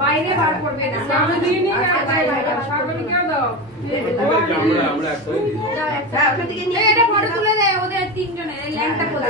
বাইরে বার করবে না সামনে দিয়ে নিয়ে সামনে কেউ দাও আমরা একটা ওটা থেকে নিয়ে এটা ফটো তুলে দেয় ওদের তিনজনের ল্যাংটা করে